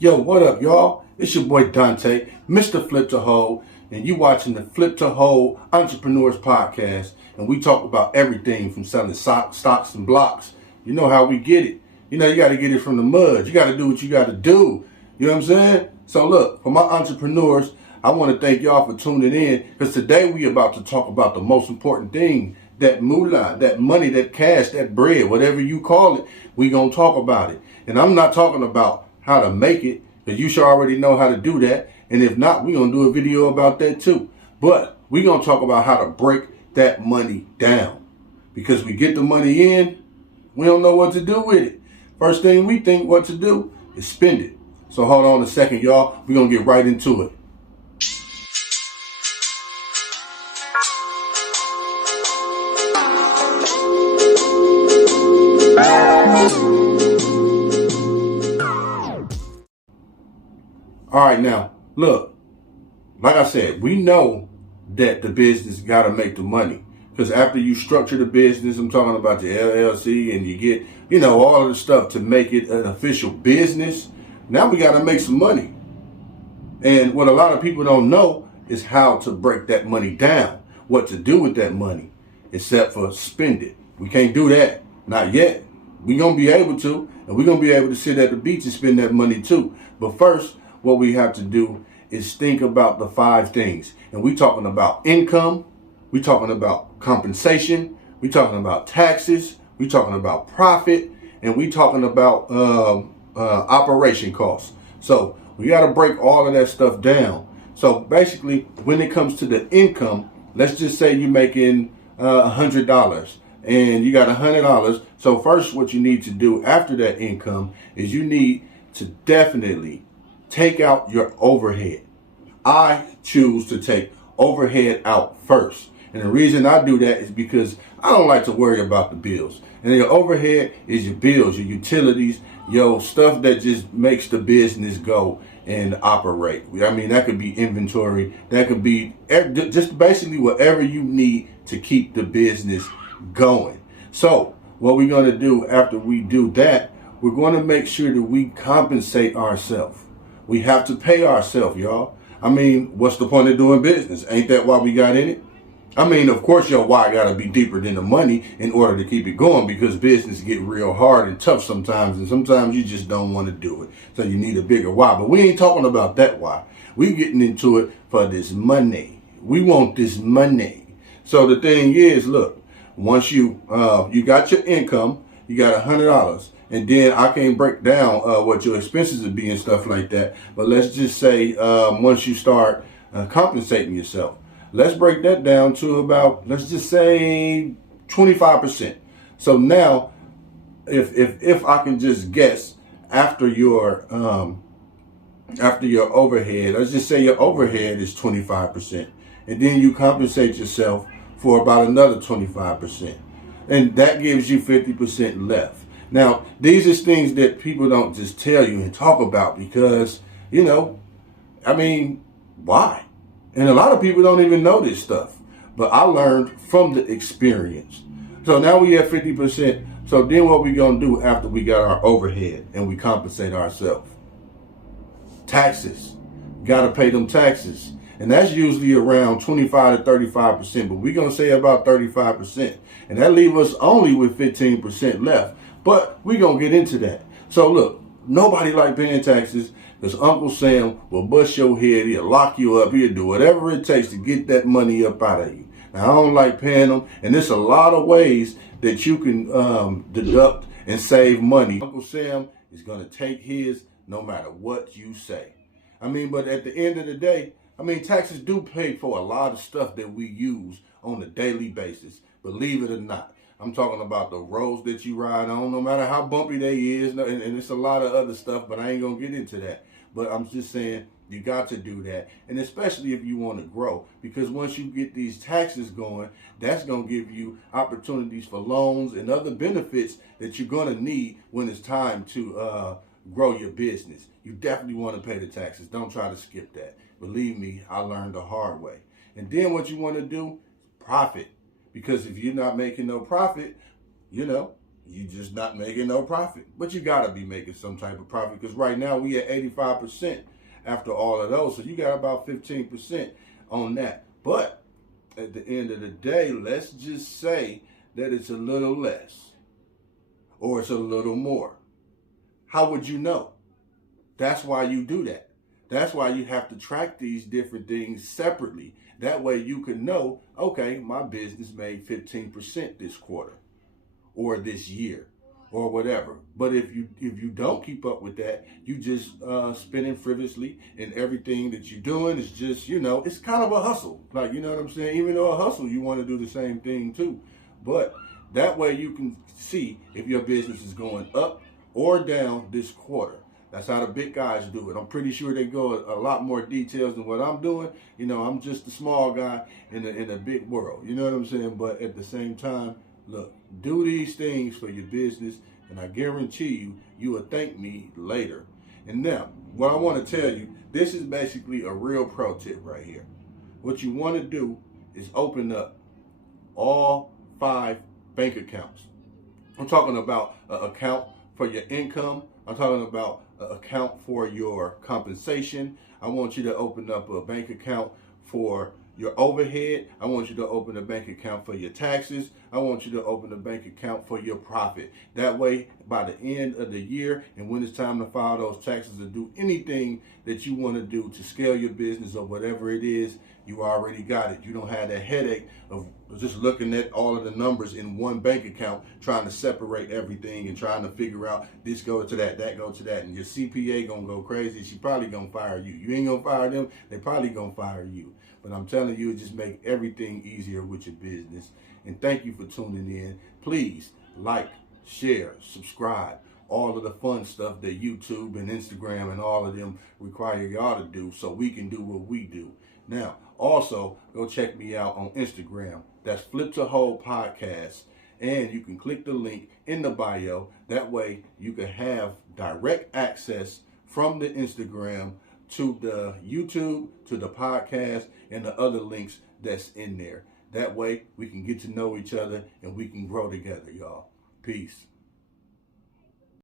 Yo, what up, y'all? It's your boy Dante, Mr. Flip to Hold, and you watching the Flip to Hold Entrepreneurs Podcast. And we talk about everything from selling stocks and blocks. You know how we get it. You got to get it from the mud. You got to do what you got to do. You know what I'm saying? So look, for my entrepreneurs, I want to thank y'all for tuning in, because today we about to talk about the most important thing, that moolah, that money, that cash, that bread, whatever you call it. We gonna talk about it. And I'm not talking about how to make it, because you should already know how to do that. And if not, we're going to do a video about that too. But we're going to talk about how to break that money down. Because we get the money in, we don't know what to do with it. First thing we think what to do is spend it. So hold on a second, y'all. We're going to get right into it. All right, now, look, like I said, we know that the business got to make the money. Because after you structure the business, I'm talking about the LLC, and you get, all of the stuff to make it an official business, now we got to make some money. And what a lot of people don't know is how to break that money down, what to do with that money, except for spend it. We can't do that, not yet. We're going to be able to, and we're going to be able to sit at the beach and spend that money too. But first, what we have to do is think about the 5 things. And we're talking about income, we're talking about compensation, we're talking about taxes, we're talking about profit, and we're talking about operation costs. So we got to break all of that stuff down. So basically, when it comes to the income, let's just say you're making $100 and you got $100. So first, what you need to do after that income is you need to definitely take out your overhead. I choose to take overhead out first. And the reason I do that is because I don't like to worry about the bills. And your overhead is your bills, your utilities, your stuff that just makes the business go and operate. I mean, that could be inventory. That could be just basically whatever you need to keep the business going. So what we're going to do after we do that, we're going to make sure that we compensate ourselves. We have to pay ourselves, y'all. I mean, what's the point of doing business? Ain't that why we got in it? I mean, of course, your why got to be deeper than the money in order to keep it going, because business get real hard and tough sometimes, and sometimes you just don't want to do it. So you need a bigger why. But we ain't talking about that why. We getting into it for this money. We want this money. So the thing is, look, once you got your income, you got $100. And then I can't break down what your expenses would be and stuff like that. But let's just say once you start compensating yourself, let's break that down to about, let's just say 25%. So now, if I can just guess, after your overhead, let's just say your overhead is 25%, and then you compensate yourself for about another 25%, and that gives you 50% left. Now, these are things that people don't just tell you and talk about because, I mean, why? And a lot of people don't even know this stuff. But I learned from the experience. So now we have 50%. So then what we going to do after we got our overhead and we compensate ourselves? Taxes. Got to pay them taxes. And that's usually around 25 to 35%. But we're going to say about 35%. And that leaves us only with 15% left. But we're going to get into that. So look, nobody like paying taxes, because Uncle Sam will bust your head, he'll lock you up, he'll do whatever it takes to get that money up out of you. Now, I don't like paying them, and there's a lot of ways that you can deduct and save money. Uncle Sam is going to take his no matter what you say. I mean, but at the end of the day, taxes do pay for a lot of stuff that we use on a daily basis, believe it or not. I'm talking about the roads that you ride on, no matter how bumpy they is, and it's a lot of other stuff, but I ain't going to get into that. But I'm just saying, you got to do that, and especially if you want to grow, because once you get these taxes going, that's going to give you opportunities for loans and other benefits that you're going to need when it's time to grow your business. You definitely want to pay the taxes. Don't try to skip that. Believe me, I learned the hard way. And then what you want to do, profit. Because if you're not making no profit, You just not making no profit. But you gotta be making some type of profit, because right now we at 85% after all of those. So you got about 15% on that. But at the end of the day, let's just say that it's a little less or it's a little more. How would you know? That's why you do that. That's why you have to track these different things separately. That way you can know, okay, my business made 15% this quarter or this year or whatever. But if you don't keep up with that, you just spending frivolously, and everything that you're doing is just, it's kind of a hustle. Like, you know what I'm saying? Even though a hustle, you want to do the same thing too. But that way you can see if your business is going up or down this quarter. That's how the big guys do it. I'm pretty sure they go a lot more details than what I'm doing. I'm just a small guy in a big world. You know what I'm saying? But at the same time, look, do these things for your business, and I guarantee you will thank me later. And now, what I want to tell you, this is basically a real pro tip right here. What you want to do is open up all 5 bank accounts. I'm talking about an account for your income. I'm talking about an account for your compensation. I want you to open up a bank account for your overhead. I want you to open a bank account for your taxes. I want you to open a bank account for your profit. That way, by the end of the year, and when it's time to file those taxes or do anything that you want to do to scale your business or whatever it is, you already got it. You don't have that headache of just looking at all of the numbers in one bank account, trying to separate everything and trying to figure out this go to that go to that. And your CPA gonna go crazy. She probably gonna fire you. You ain't gonna fire them. They probably gonna fire you. But I'm telling you, just make everything easier with your business. And thank you for tuning in. Please like, share, subscribe, all of the fun stuff that YouTube and Instagram and all of them require y'all to do so we can do what we do. Now, also, go check me out on Instagram. That's Flip to Hold Podcast. And you can click the link in the bio. That way you can have direct access from the Instagram to the YouTube, to the podcast, and the other links that's in there. That way we can get to know each other and we can grow together, y'all. Peace.